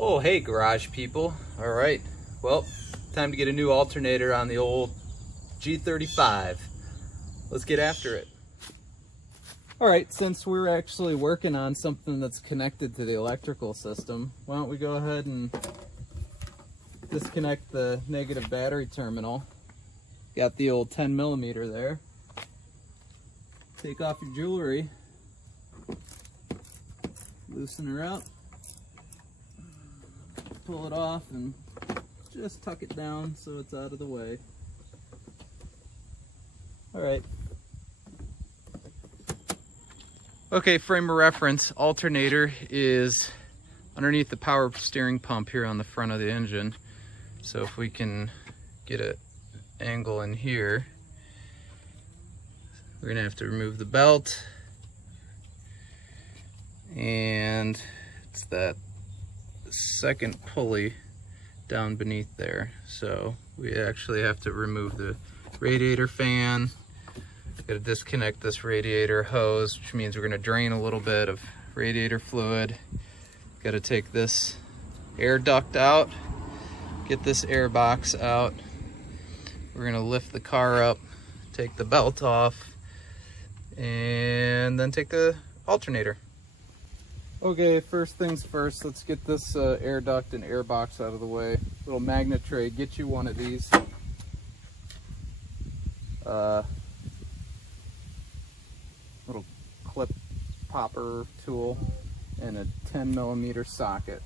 Oh, hey garage people. All right, well, time to get a new alternator on the old G35. Let's get after it. All right, since we're actually working on something that's connected to the electrical system, why don't we go ahead and disconnect the negative battery terminal. Got the old 10 millimeter there. Take off your jewelry, loosen her up, pull it off, and just tuck it down so it's out of the way. All right. Okay, frame of reference, alternator is underneath the power steering pump here on the front of the engine. So if we can get an angle in here, we're gonna have to remove the belt, and it's that second pulley down beneath there. So we actually have to remove the radiator fan. Got to disconnect this radiator hose, which means we're going to drain a little bit of radiator fluid. Got to take this air duct out, get this air box out. We're going to lift the car up, take the belt off, and then take the alternator. Okay, first things first, let's get this air duct and air box out of the way. Little magnet tray, get you one of these. Little clip popper tool and a 10 millimeter socket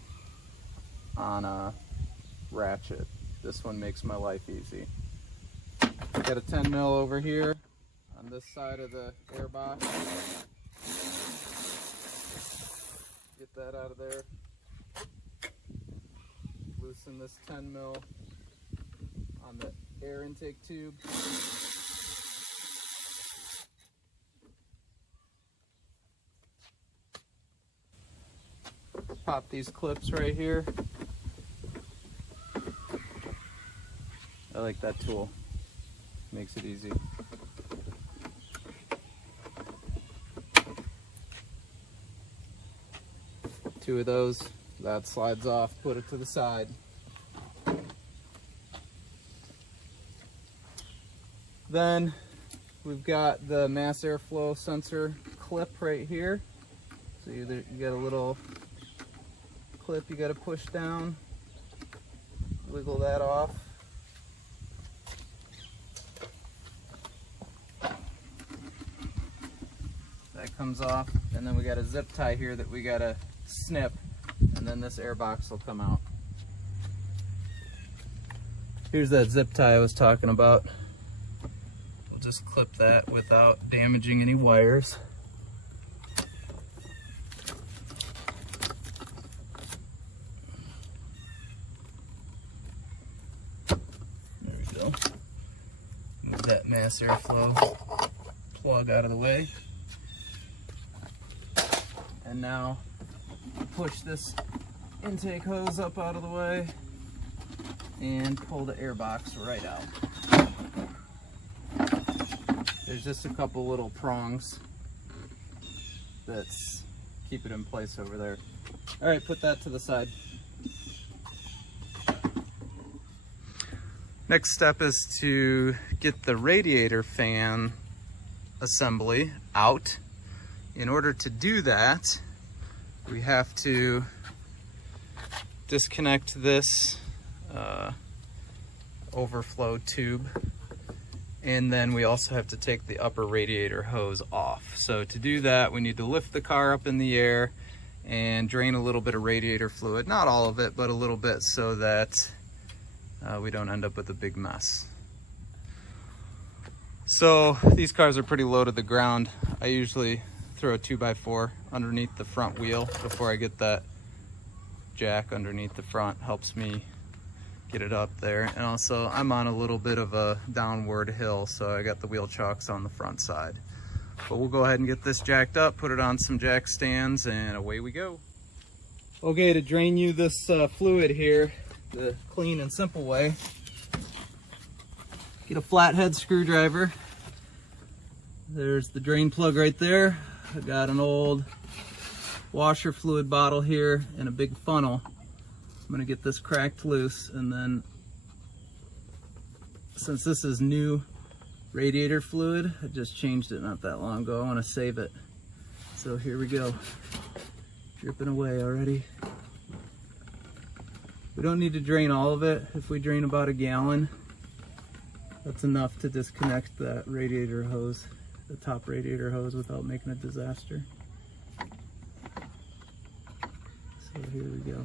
on a ratchet. This one makes my life easy. Got a 10 mil over here on this side of the air box. Get that out of there. Loosen this 10 mil on the air intake tube. Pop these clips right here. I like that tool. Makes it easy. Two of those, that slides off, put it to the side. Then we've got the mass airflow sensor clip right here. So you got a little clip you got to push down, wiggle that off. That comes off, and then we got a zip tie here that we got to snip, and then this air box will come out. Here's that zip tie I was talking about. We'll just clip that without damaging any wires. There we go. Move that mass airflow plug out of the way. And now push this intake hose up out of the way and pull the air box right out. There's just a couple little prongs that's keep it in place over there. All right, put that to the side. Next step is to get the radiator fan assembly out. In order to do that, we have to disconnect this overflow tube, and then we also have to take the upper radiator hose off. So to do that, we need to lift the car up in the air and drain a little bit of radiator fluid, not all of it, but a little bit, so that we don't end up with a big mess. So these cars are pretty low to the ground. I usually throw a 2x4 underneath the front wheel before I get that jack underneath the front. Helps me get it up there. And also I'm on a little bit of a downward hill, so I got the wheel chocks on the front side. But we'll go ahead and get this jacked up, put it on some jack stands, and away we go. Okay, to drain you this fluid here the clean and simple way, get a flathead screwdriver. There's the drain plug right there. I got an old washer fluid bottle here and a big funnel. I'm gonna get this cracked loose, and then since this is new radiator fluid, I just changed it not that long ago, I want to save it. So here we go, dripping away already. We don't need to drain all of it. If we drain about 1 gallon, that's enough to disconnect that radiator hose, the top radiator hose, without making a disaster. So here we go.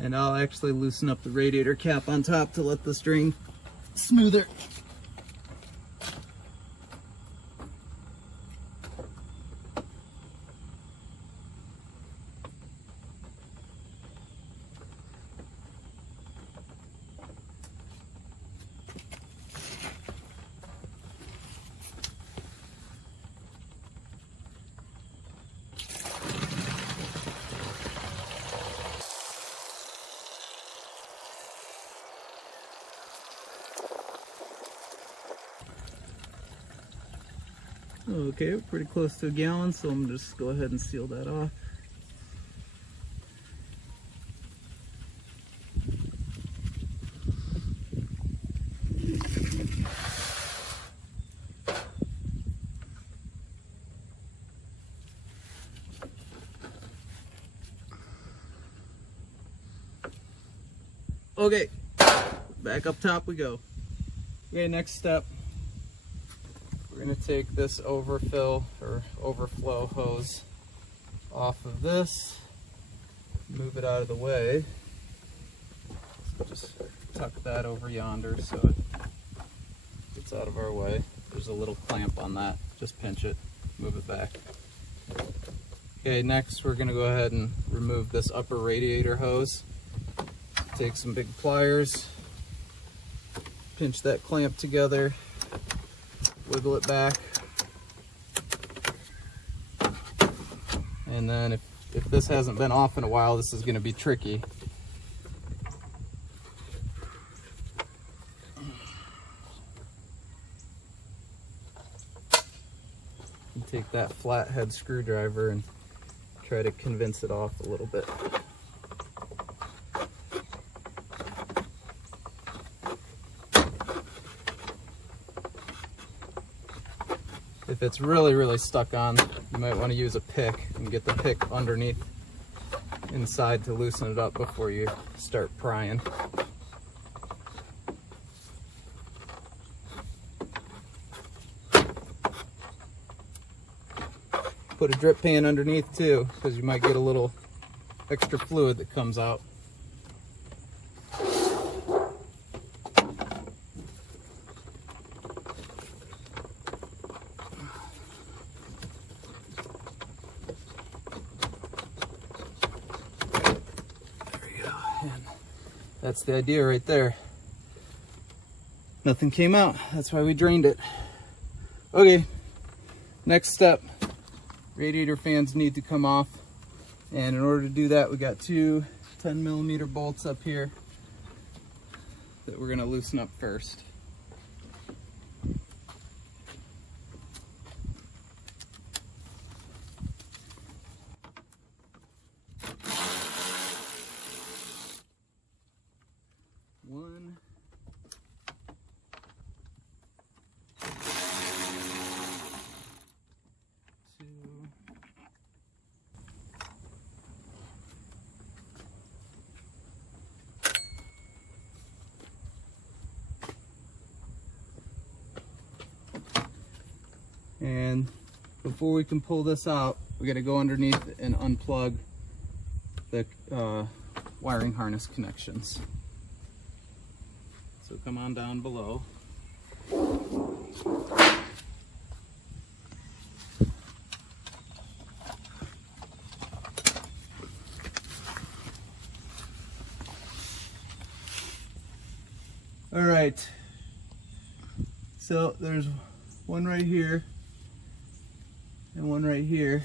And I'll actually loosen up the radiator cap on top to let this drain smoother. Okay, we're pretty close to 1 gallon, so I'm gonna just go ahead and seal that off. Okay, back up top we go. Okay, next step. We're going to take this overfill or overflow hose off of this, move it out of the way. So just tuck that over yonder so it gets out of our way. There's a little clamp on that, just pinch it, move it back. Okay, next we're going to go ahead and remove this upper radiator hose. Take some big pliers, pinch that clamp together, wiggle it back, and then if this hasn't been off in a while, this is going to be tricky. And take that flathead screwdriver and try to convince it off a little bit. If it's really stuck on, you might want to use a pick and get the pick underneath inside to loosen it up before you start prying. Put a drip pan underneath too, because you might get a little extra fluid that comes out. That's the idea right there. Nothing came out. That's why we drained it. Okay, next step. Radiator fans need to come off. And in order to do that, we got 2 10mm bolts up here that we're going to loosen up first. One, two, and before we can pull this out, we got to go underneath and unplug the wiring harness connections. So come on down below. All right, so there's one right here and one right here.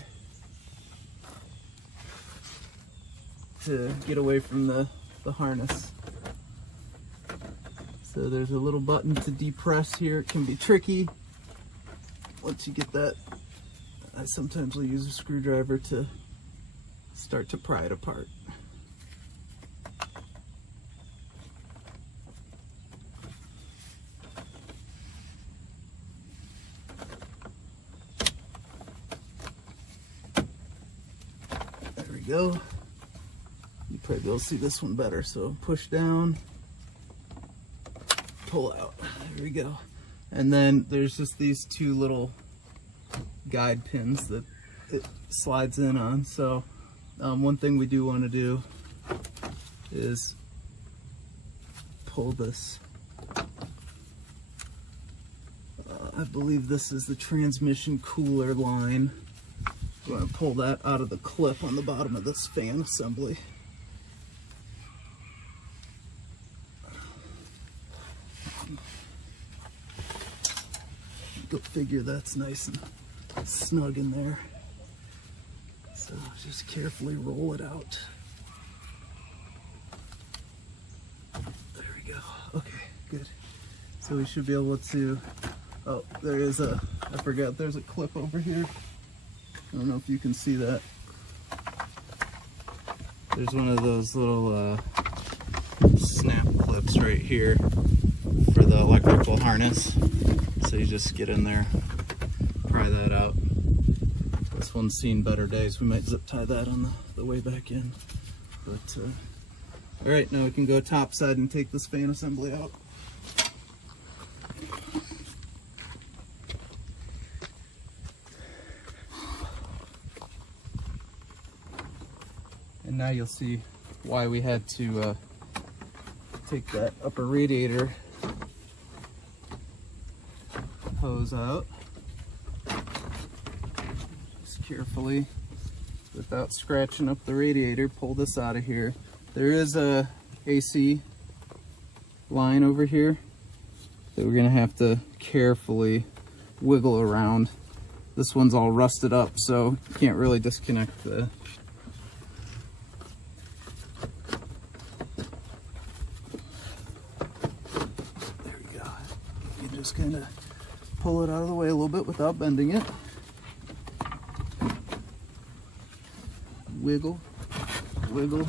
to get away from the harness. So there's a little button to depress here. It can be tricky. Once you get that, I sometimes will use a screwdriver to start to pry it apart. There we go. You probably be able to see this one better. So push down, pull out. There we go. And then there's just these two little guide pins that it slides in on. So one thing we do want to do is pull this. I believe this is the transmission cooler line. You want to pull that out of the clip on the bottom of this fan assembly. Go figure that's nice and snug in there. So just carefully roll it out. There we go. Okay, good. So we should be able to, oh, there is a, I forgot, there's a clip over here. I don't know if you can see that. There's one of those little snap clips right here for the electrical harness. So you just get in there, pry that out. This one's seen better days. We might zip tie that on the way back in. But all right, now we can go top side and take this fan assembly out. And now you'll see why we had to take that upper radiator hose out. Just carefully, without scratching up the radiator, pull this out of here. There is a AC line over here that we're gonna have to carefully wiggle around. This one's all rusted up, so you can't really disconnect the just kind of pull it out of the way a little bit without bending it. Wiggle, wiggle.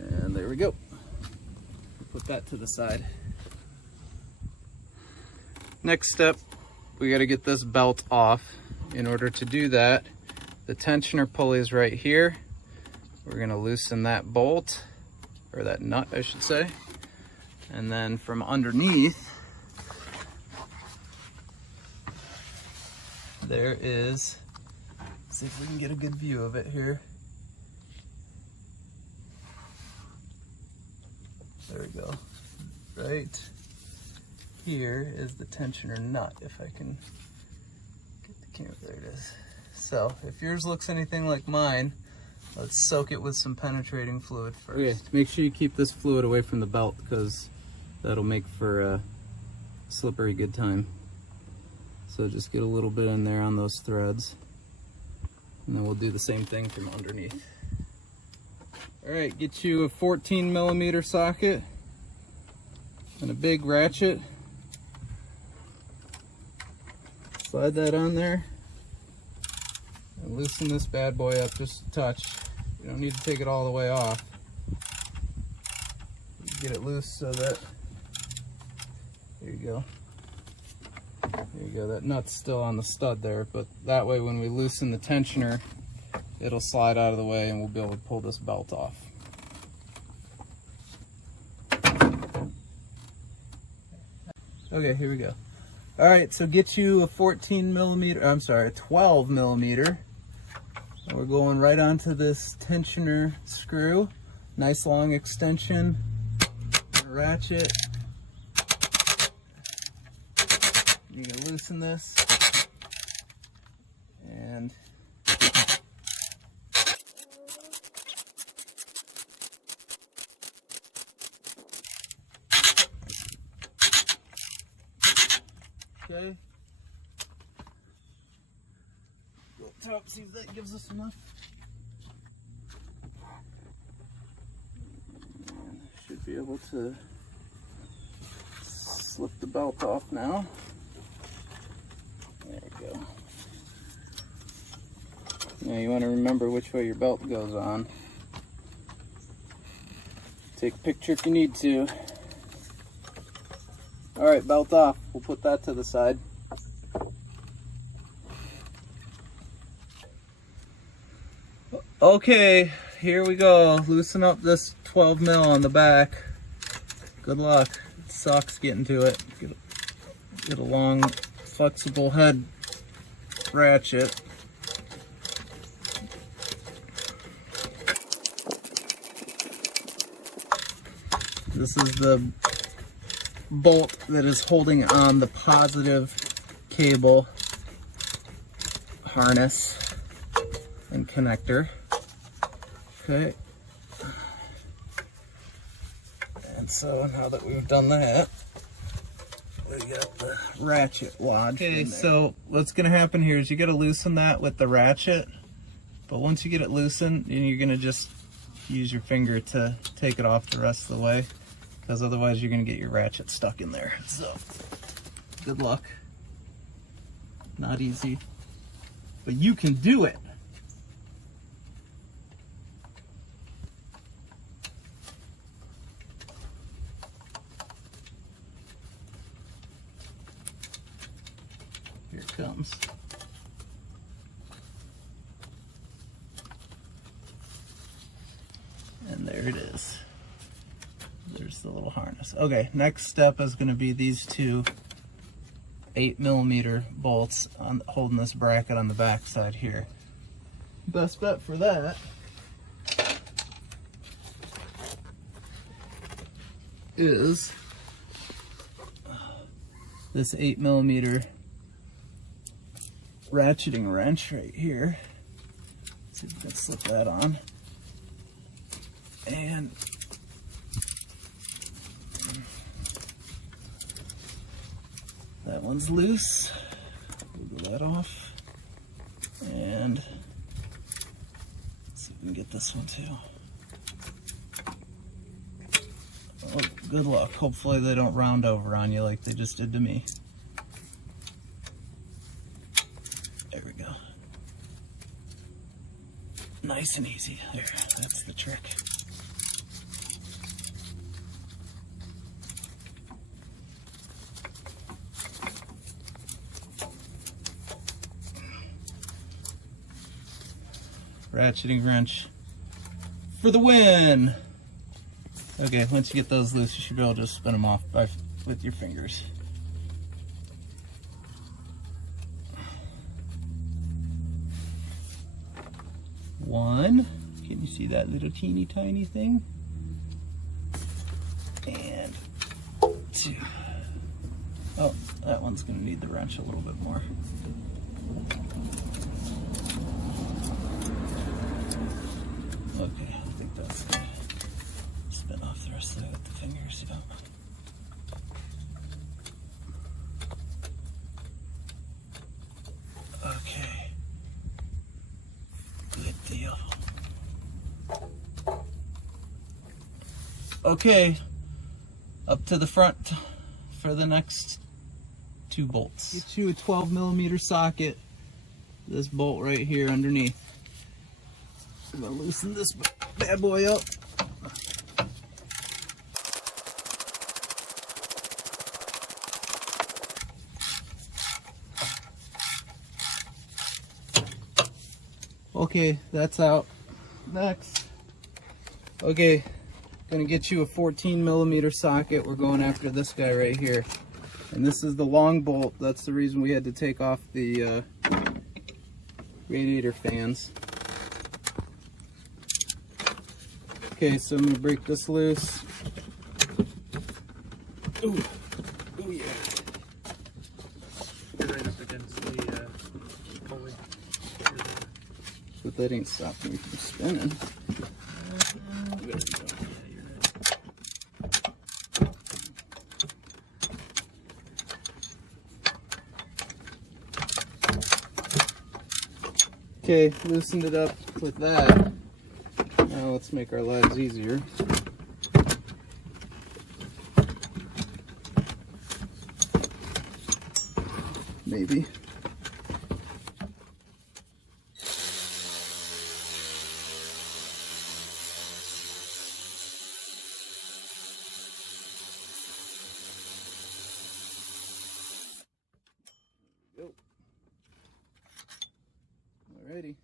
And there we go. Put that to the side. Next step, we got to get this belt off. In order to do that, the tensioner pulley is right here. We're going to loosen that bolt, or that nut I should say, and then from underneath there is, let's see if we can get a good view of it here. There we go. Right here is the tensioner nut, if I can get the camera. There it is. So if yours looks anything like mine, let's soak it with some penetrating fluid first. Okay, make sure you keep this fluid away from the belt because that'll make for a slippery good time. So just get a little bit in there on those threads, and then we'll do the same thing from underneath. All right, get you a 14mm socket and a big ratchet. Slide that on there and loosen this bad boy up just a touch. You don't need to take it all the way off. You get it loose so that, there you go. There you go, that nut's still on the stud there, but that way when we loosen the tensioner, it'll slide out of the way and we'll be able to pull this belt off. Okay, here we go. All right, so get you a 14mm, I'm sorry, a 12mm. And we're going right onto this tensioner screw. Nice long extension, ratchet. You're gonna loosen this, and okay. top, see if that gives us enough. Should be able to slip the belt off now. There you go. Now you want to remember which way your belt goes on. Take a picture if you need to. Alright, belt off. We'll put that to the side. Okay, here we go. Loosen up this 12 mil on the back. Good luck. It sucks getting to it. Get a long, flexible head ratchet. This is the bolt that is holding on the positive cable harness and connector. Okay. And so now that we've done that, we got the ratchet lodged in there. Okay, so what's going to happen here is you got to loosen that with the ratchet. But once you get it loosened, then you're going to just use your finger to take it off the rest of the way, because otherwise you're going to get your ratchet stuck in there. So good luck. Not easy, but you can do it. Here it comes. And there it is. There's the little harness. Okay, next step is going to be these two 8mm bolts on holding this bracket on the back side here. Best bet for that is this 8mm ratcheting wrench right here. Let's see if we can slip that on. And that one's loose. Wiggle that off. And let's see if we can get this one too. Oh, good luck. Hopefully they don't round over on you like they just did to me. There we go. Nice and easy. There, that's the trick. Ratcheting wrench for the win. Okay, once you get those loose, you should be able to just spin them off with your fingers. One, can you see that little teeny tiny thing? And two. Oh, that one's gonna need the wrench a little bit more. Okay, I think that's gonna spin off the rest of it with the fingers. Yeah. Okay. Good deal. Okay, up to the front for the next two bolts. Get you a 12mm socket. This bolt right here underneath. I'm gonna loosen this bad boy up. Okay, that's out. Next. Okay, gonna get you a 14mm socket. We're going after this guy right here. And this is the long bolt. That's the reason we had to take off the radiator fans. Okay, so I'm gonna break this loose. Ooh, ooh yeah. You're right up against the pulley. But that ain't stopping me from spinning. There we go. Okay, loosened it up with that. Now let's make our lives easier. Maybe. Go. Alrighty.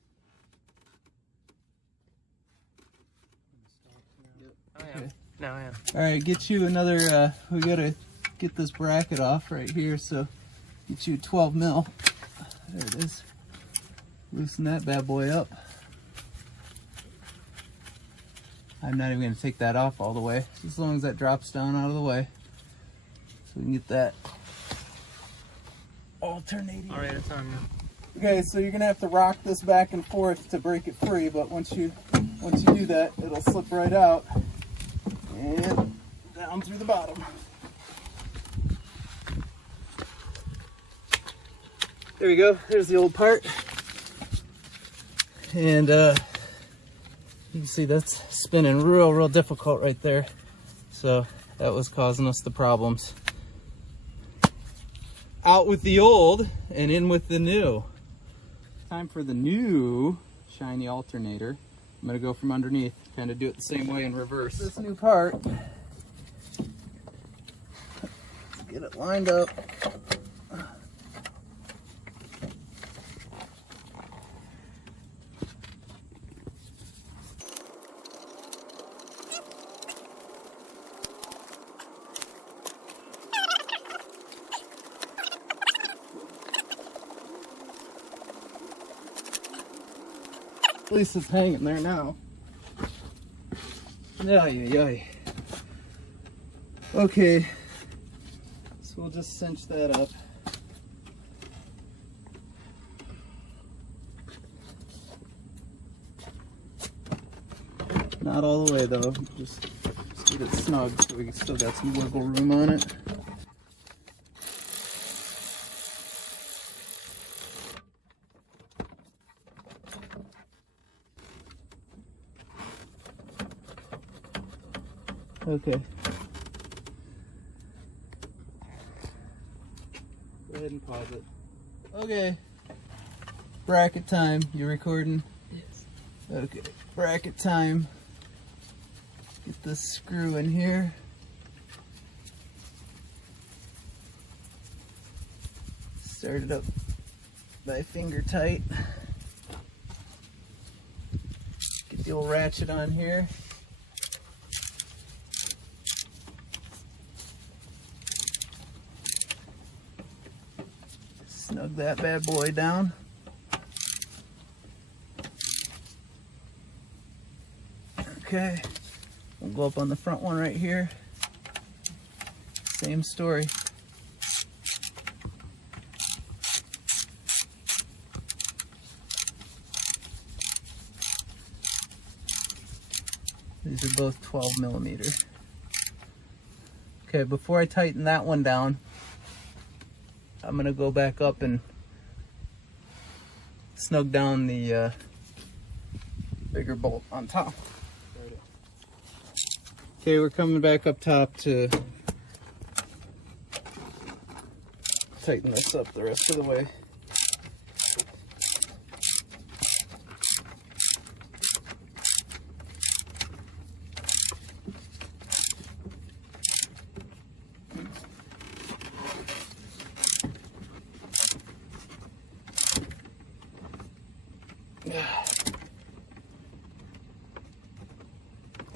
Okay. Now I am. Alright, get you another, we gotta get this bracket off right here, so get you 12 mil. There it is. Loosen that bad boy up. I'm not even gonna take that off all the way, as long as that drops down out of the way. So we can get that alternating. Alright, it's on you. Okay, so you're gonna have to rock this back and forth to break it free, but once you do that, it'll slip right out and down through the bottom. There we go. There's the old part, and you can see that's spinning real difficult right there. So that was causing us the problems. Out with the old and in with the new. Time for the new shiny alternator. I'm gonna go from underneath, kind of do it the same way in reverse. This new part, let's get it lined up. At least it's hanging there now. Yeah. Okay, so we'll just cinch that up. Not all the way though, just get it snug so we still got some wiggle room on it. Okay. Go ahead and pause it. Okay. Bracket time. You recording? Yes. Okay. Bracket time. Get this screw in here. Start it up by finger tight. Get the old ratchet on here. Snug that bad boy down. Okay, we'll go up on the front one right here. Same story. These are both 12 millimeter. Okay, before I tighten that one down, I'm gonna go back up and snug down the bigger bolt on top. Okay, we're coming back up top to tighten this up the rest of the way.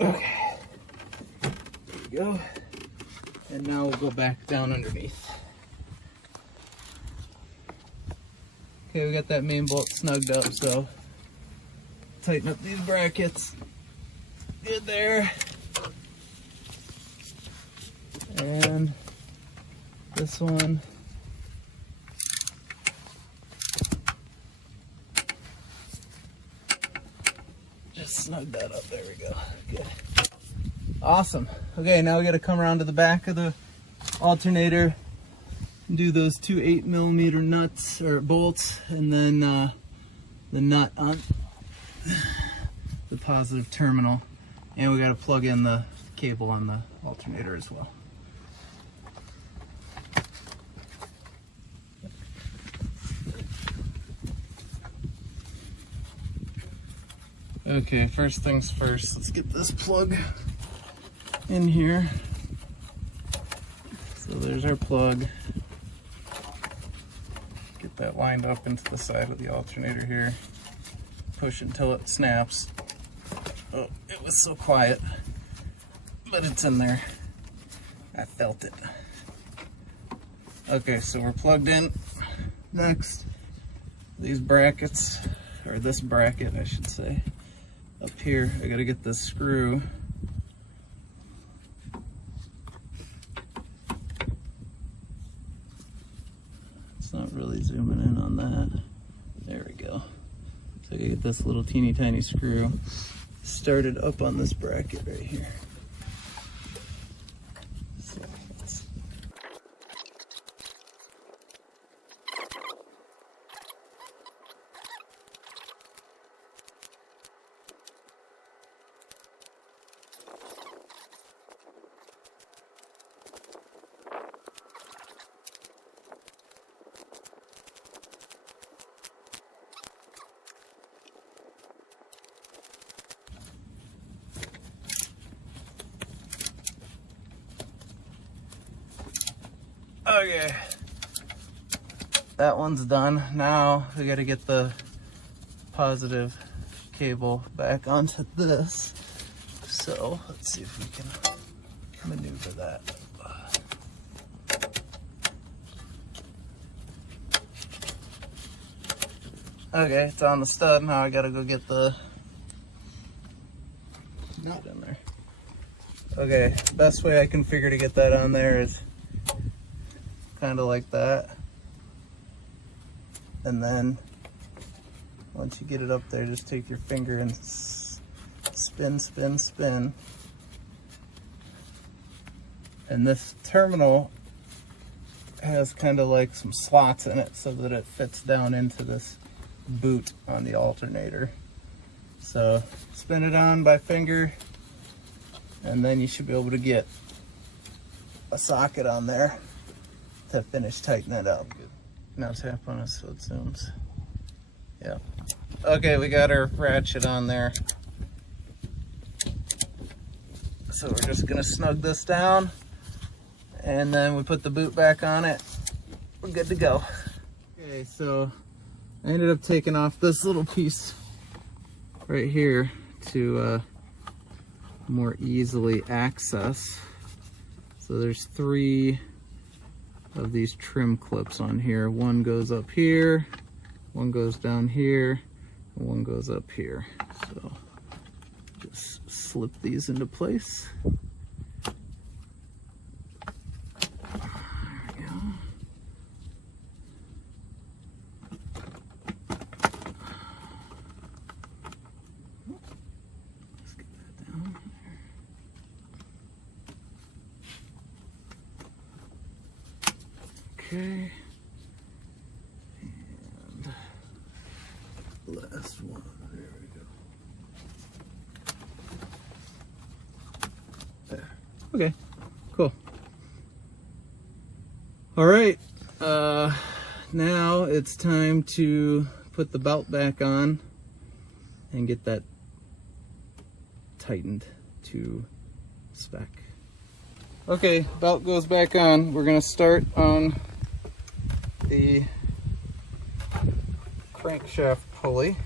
Okay, there we go. And now we'll go back down underneath. Okay, we got that main bolt snugged up, so tighten up these brackets. Good there. And this one. Just snug that up. There we go. Good. Awesome. Okay, now we got to come around to the back of the alternator and do those two 8mm nuts or bolts, and then the nut on the positive terminal, and we got to plug in the cable on the alternator as well. Okay, first things first, let's get this plug in here. So there's our plug. Get that lined up into the side of the alternator here. Push until it snaps. Oh, it was so quiet, but it's in there. I felt it. Okay, so we're plugged in. Next, these brackets, or this bracket I should say, up here, I gotta get this screw. It's not really zooming in on that. There we go. So I gotta get this little teeny tiny screw started up on this bracket right here. So let's... Okay, that one's done. Now we got to get the positive cable back onto this. So let's see if we can maneuver that. Okay, it's on the stud. Now I got to go get the nut in there. Okay, best way I can figure to get that on there is kind of like that, and once you get it up there, just take your finger and spin, spin, spin, and this terminal has kind of like some slots in it so that it fits down into this boot on the alternator. So spin it on by finger, and then you should be able to get a socket on there to finish tightening it up. Now tap on it so it zooms. Yeah. Okay, we got our ratchet on there. So we're just gonna snug this down, and then we put the boot back on it. We're good to go. Okay, so I ended up taking off this little piece right here to more easily access. So there's 3 of these trim clips on here. One goes up here, one goes down here, and one goes up here. So just slip these into place. There we go. Let's get that down. Okay, and last one, there we go. There, okay, cool. All right, now it's time to put the belt back on and get that tightened to spec. Okay, belt goes back on. We're gonna start on the crankshaft pulley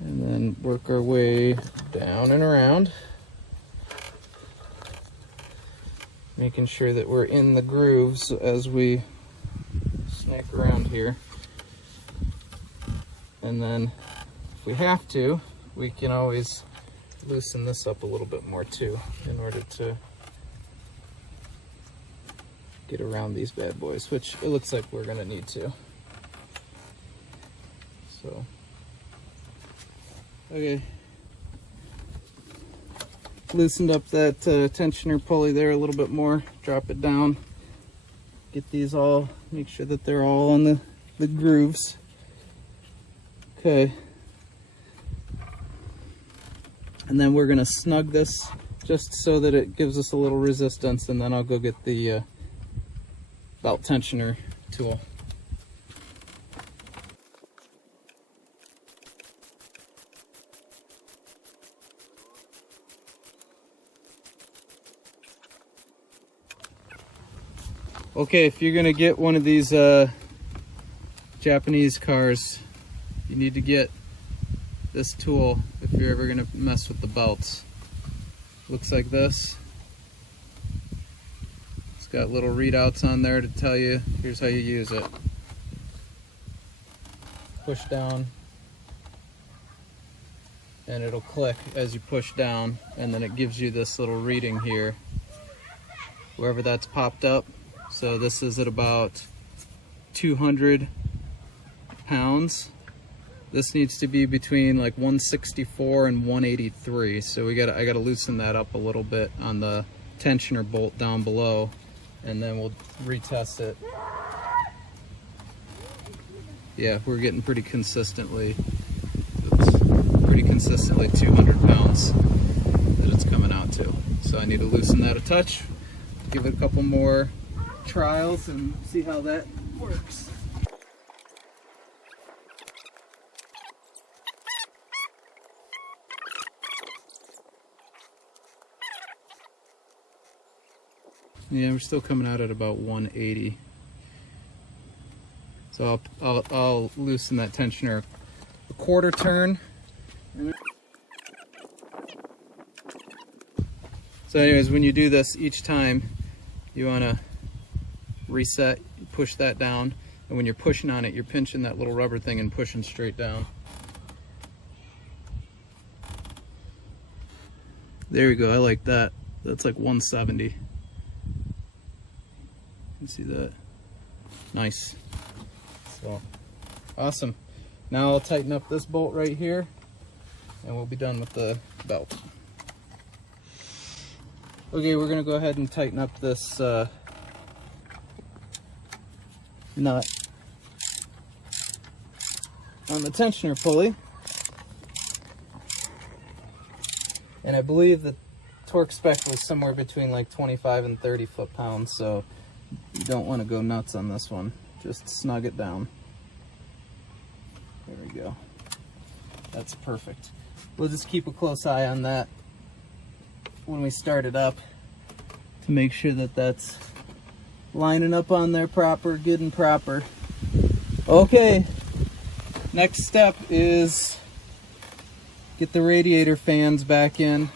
and then work our way down and around, making sure that we're in the grooves as we snake around here. And then if we have to, we can always loosen this up a little bit more too in order to get around these bad boys, which it looks like we're gonna need to. So, okay. Loosened up that tensioner pulley there a little bit more, drop it down, get these all, make sure that they're all on the the grooves. Okay. And then we're gonna snug this just so that it gives us a little resistance, and then I'll go get the belt tensioner tool. Okay, if you're gonna get one of these Japanese cars, you need to get this tool if you're ever gonna mess with the belts. Looks like this. It's got little readouts on there to tell you, here's how you use it. Push down, and it'll click as you push down, and then it gives you this little reading here, wherever that's popped up. So this is at about 200 pounds. This needs to be between like 164 and 183. So I gotta loosen that up a little bit on the tensioner bolt down below, and then we'll retest it. Yeah, we're getting pretty consistently 200 pounds that it's coming out to. So I need to loosen that a touch, give it a couple more trials and see how that works. Yeah, we're still coming out at about 180. So I'll loosen that tensioner a quarter turn. So anyways, when you do this each time, you want to reset, push that down, and when you're pushing on it, you're pinching that little rubber thing and pushing straight down. There you go, I like that. That's like 170. You can see that. Nice. So, awesome. Now I'll tighten up this bolt right here, and we'll be done with the belt. Okay, we're gonna go ahead and tighten up this nut on the tensioner pulley, and I believe the torque spec was somewhere between like 25 and 30 foot-pounds, so you don't want to go nuts on this one. Just snug it down. There we go. That's perfect. We'll just keep a close eye on that when we start it up to make sure that that's lining up on there proper, good and proper. Okay, next step is get the radiator fans back in.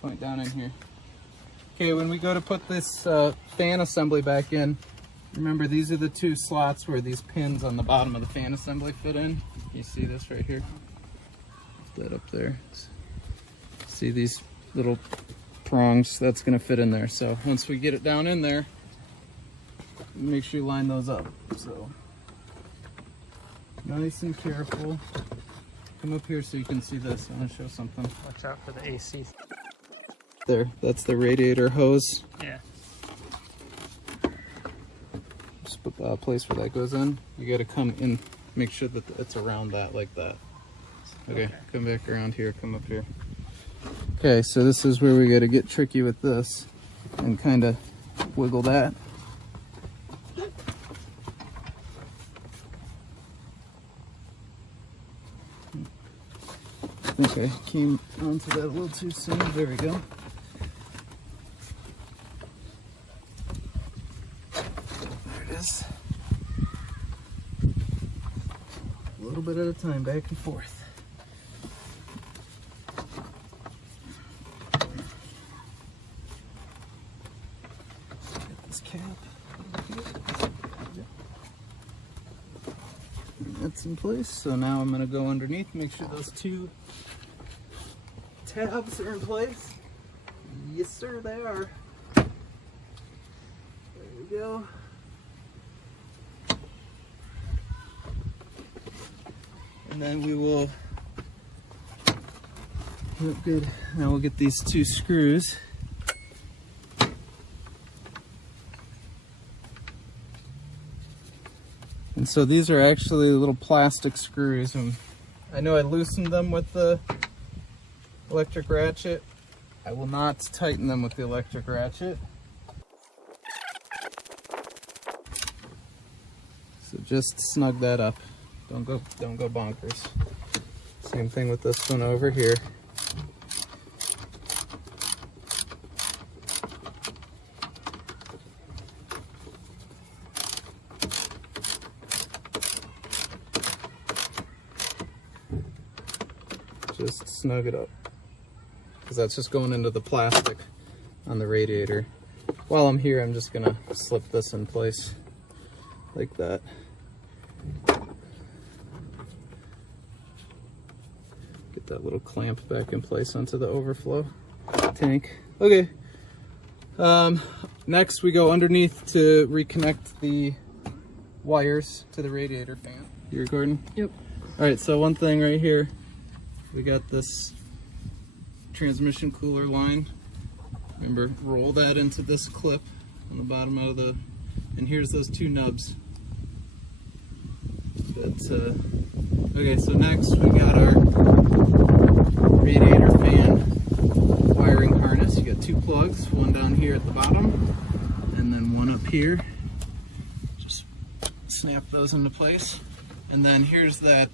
Point down in here. Okay, when we go to put this fan assembly back in, remember these are the two slots where these pins on the bottom of the fan assembly fit in. You see this right here? Put that up there. See these little prongs? That's gonna fit in there. So once we get it down in there, make sure you line those up. So nice and careful. Come up here so you can see this. I want to show something. Watch out for the AC. There, that's the radiator hose. Yeah. Just put the place where that goes in. You got to come in, make sure that it's around that, like that. Okay, come back around here, come up here. Okay, so this is where we got to get tricky with this and kind of wiggle that. I think I came onto that a little too soon. There we go. There it is. A little bit at a time, back and forth. Get this cap. That's in place. So now I'm going to go underneath, make sure those two tabs are in place. Yes, sir, they are. There we go. And then we will look good. Now we'll get these two screws. And so these are actually little plastic screws. And I know I loosened them with the electric ratchet. I will not tighten them with the electric ratchet. So just snug that up. Don't go bonkers. Same thing with this one over here. Just snug it up, because that's just going into the plastic on the radiator. While I'm here, I'm just gonna slip this in place like that. Get that little clamp back in place onto the overflow tank. Okay. Next we go underneath to reconnect the wires to the radiator fan. You recording? Yep. All right, so one thing right here, we got this transmission cooler line. Remember, roll that into this clip on the bottom of the, and here's those two nubs. Okay, so next we got our radiator fan wiring harness. You got two plugs, one down here at the bottom, and then one up here. Just snap those into place. And then here's that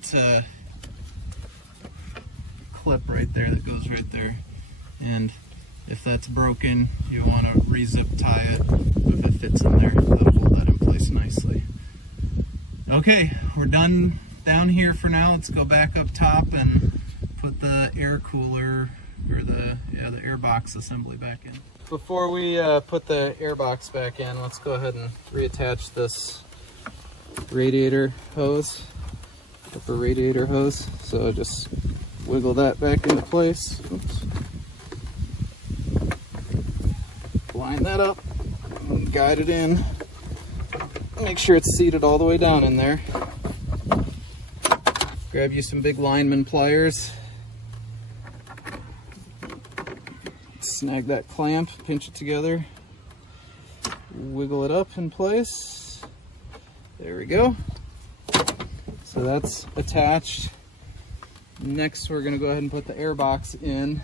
clip right there that goes right there, and if that's broken you want to re-zip tie it. If it fits in there, that'll hold that in place nicely. Okay, we're done down here for now. Let's go back up top and put the air cooler, or the air box assembly back in. Before we put the air box back in, let's go ahead and reattach this radiator hose, upper radiator hose. So just wiggle that back into place. Oops. Line that up and guide it in. Make sure it's seated all the way down in there. Grab you some big lineman pliers. Snag that clamp, pinch it together. Wiggle it up in place. There we go. So that's attached. Next, we're going to go ahead and put the air box in.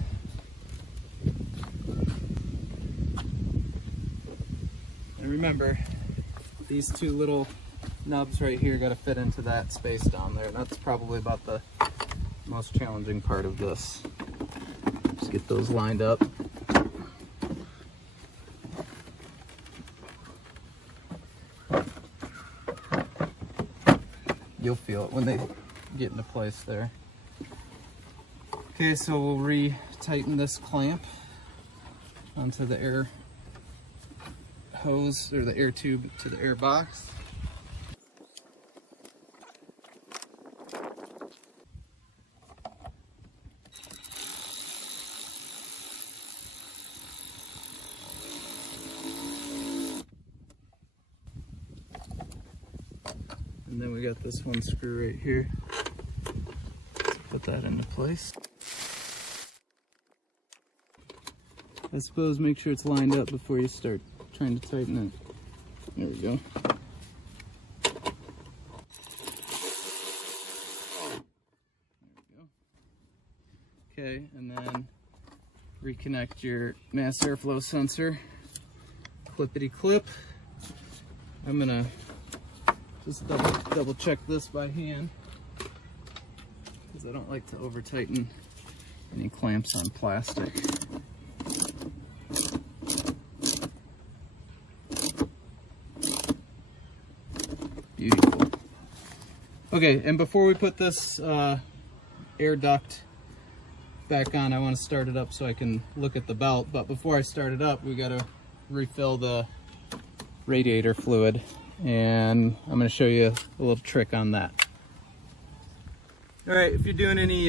And remember, these two little nubs right here got to fit into that space down there. That's probably about the most challenging part of this. Just get those lined up. You'll feel it when they get into place there. Okay, so we'll re-tighten this clamp onto the air hose, or the air tube to the air box. And then we got this one screw right here. Let's put that into place. I suppose make sure it's lined up before you start trying to tighten it. There we go. Okay, and then reconnect your mass airflow sensor. Clippity clip. I'm gonna just double check this by hand, because I don't like to over tighten any clamps on plastic. Beautiful. Okay, and before we put this air duct back on, I want to start it up so I can look at the belt. But before I start it up, we got to refill the radiator fluid, and I'm going to show you a little trick on that. All right, if you're doing any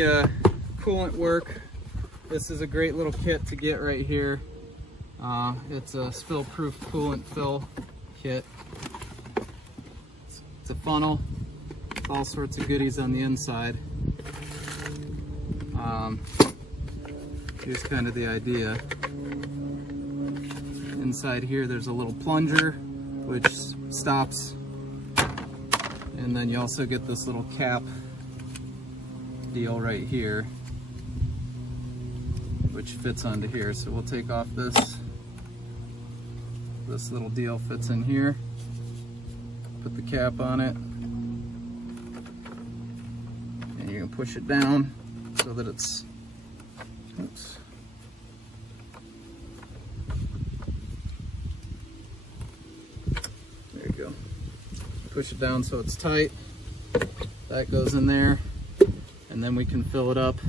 coolant work, this is a great little kit to get right here. It's a spill-proof coolant fill kit. It's a funnel, all sorts of goodies on the inside. Here's kind of the idea. Inside here there's a little plunger which stops And then you also get this little cap deal right here, which fits onto here. So we'll take off this little deal fits in here, put the cap on it, and you can push it down so that it's, oops. There you go. Push it down so it's tight. That goes in there, and then we can fill it up.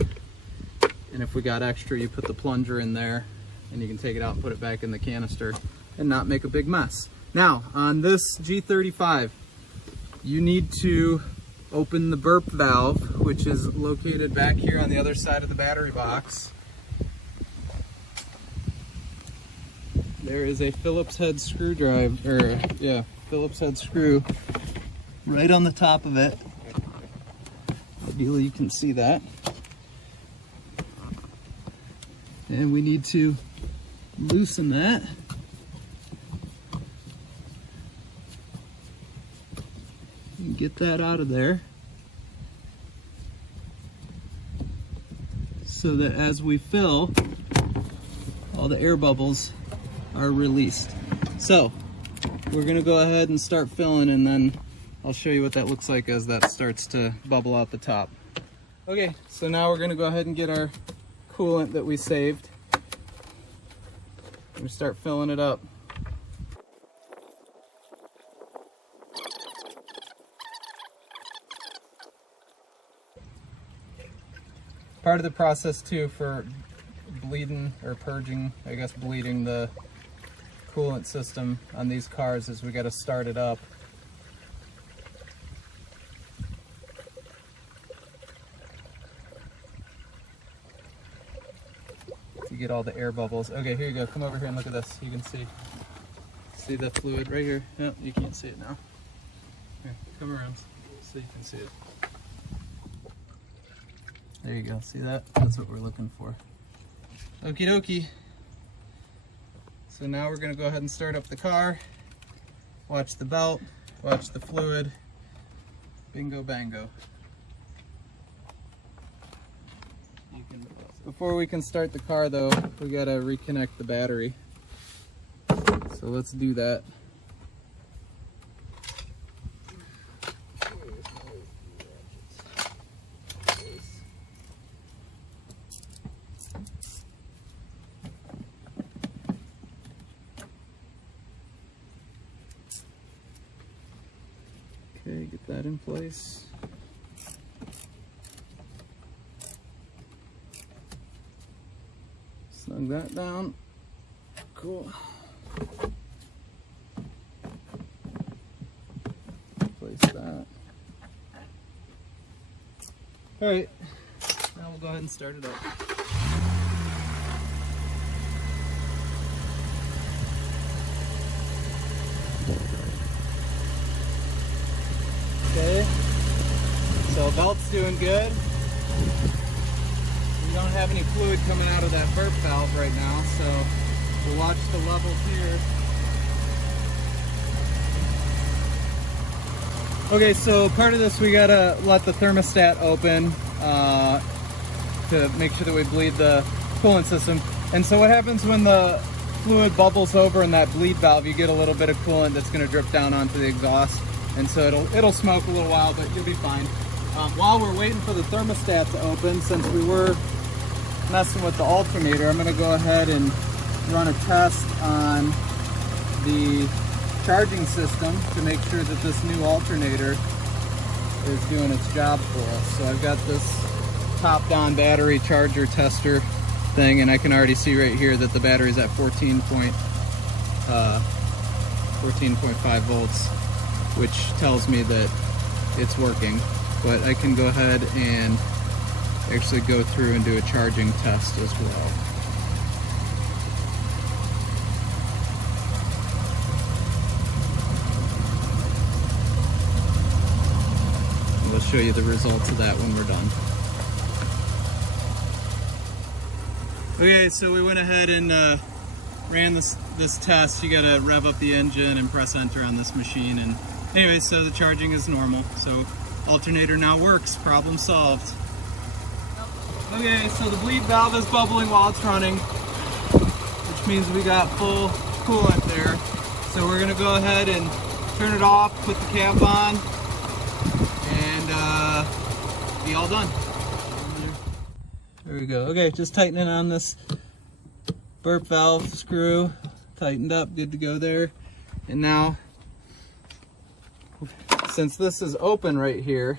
And if we got extra, you put the plunger in there, and you can take it out and put it back in the canister and not make a big mess. Now, on this G35, you need to open the burp valve, which is located back here on the other side of the battery box. There is a Phillips head screwdriver, Phillips head screw right on the top of it. Ideally, you can see that. And we need to loosen that. And get that out of there so that as we fill, all the air bubbles are released. So we're gonna go ahead and start filling, and then I'll show you what that looks like as that starts to bubble out the top. Okay, so now we're gonna go ahead and get our coolant that we saved. We start filling it up. Part of the process too for bleeding or purging, I guess bleeding the coolant system on these cars is we got to start it up. To get all the air bubbles. Okay, here you go. Come over here and look at this. You can see the fluid right here. No, you can't see it now. Here, come around so you can see it. There you go. See that? That's what we're looking for. Okie dokie. So now we're going to go ahead and start up the car. Watch the belt. Watch the fluid. Bingo bango. Before we can start the car though, we got to reconnect the battery. So let's do that. Okay, get that in place. Snug that down. Cool. Place that. All right, now we'll go ahead and start it up. Okay, so belt's doing good. We don't have any fluid coming out of that burp valve right now, so we'll watch the levels here. Okay, so part of this we gotta let the thermostat open to make sure that we bleed the coolant system. And so what happens when the fluid bubbles over in that bleed valve, you get a little bit of coolant that's gonna drip down onto the exhaust. And so it'll smoke a little while, but you'll be fine. While we're waiting for the thermostat to open, since we were messing with the alternator, I'm gonna go ahead and run a test on the charging system to make sure that this new alternator is doing its job for us. So I've got this top-down battery charger tester thing, and I can already see right here that the battery's at 14.5 volts, which tells me that it's working. But I can go ahead and actually go through and do a charging test as well. And we'll show you the results of that when we're done. Okay, so we went ahead and ran this test. You gotta rev up the engine and press enter on this machine, and Anyway, so the charging is normal. So alternator now works. Problem solved. Okay, so the bleed valve is bubbling while it's running, which means we got full coolant there. So we're gonna go ahead and turn it off, put the cap on, and be all done. There we go. Okay, just tightening on this burp valve screw. Tightened up, good to go there. And now, since this is open right here,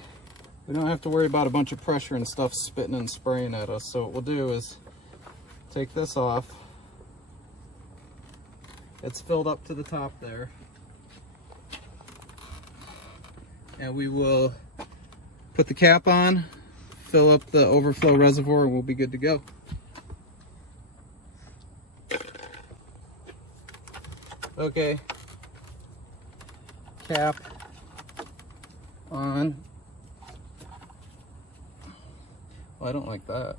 we don't have to worry about a bunch of pressure and stuff spitting and spraying at us. So what we'll do is take this off. It's filled up to the top there. And we will put the cap on, fill up the overflow reservoir, and we'll be good to go. Okay, cap on. Well, I don't like that.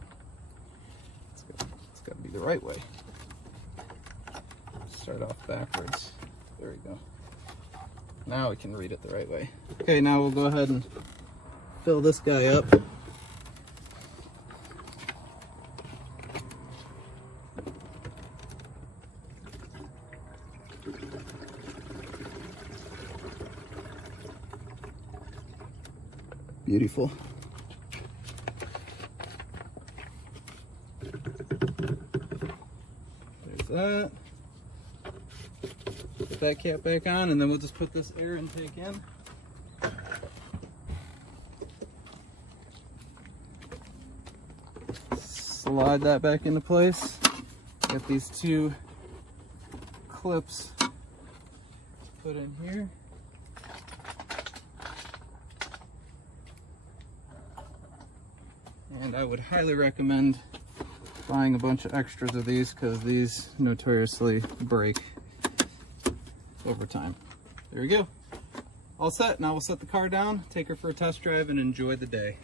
It's got to be the right way. Start off backwards. There we go. Now we can read it the right way. Okay, now we'll go ahead and fill this guy up. Beautiful. There's that. Put that cap back on, and then we'll just put this air intake in. Slide that back into place. Get these two clips put in here. And I would highly recommend buying a bunch of extras of these because these notoriously break over time. There we go. All set. Now we'll set the car down, take her for a test drive, and enjoy the day.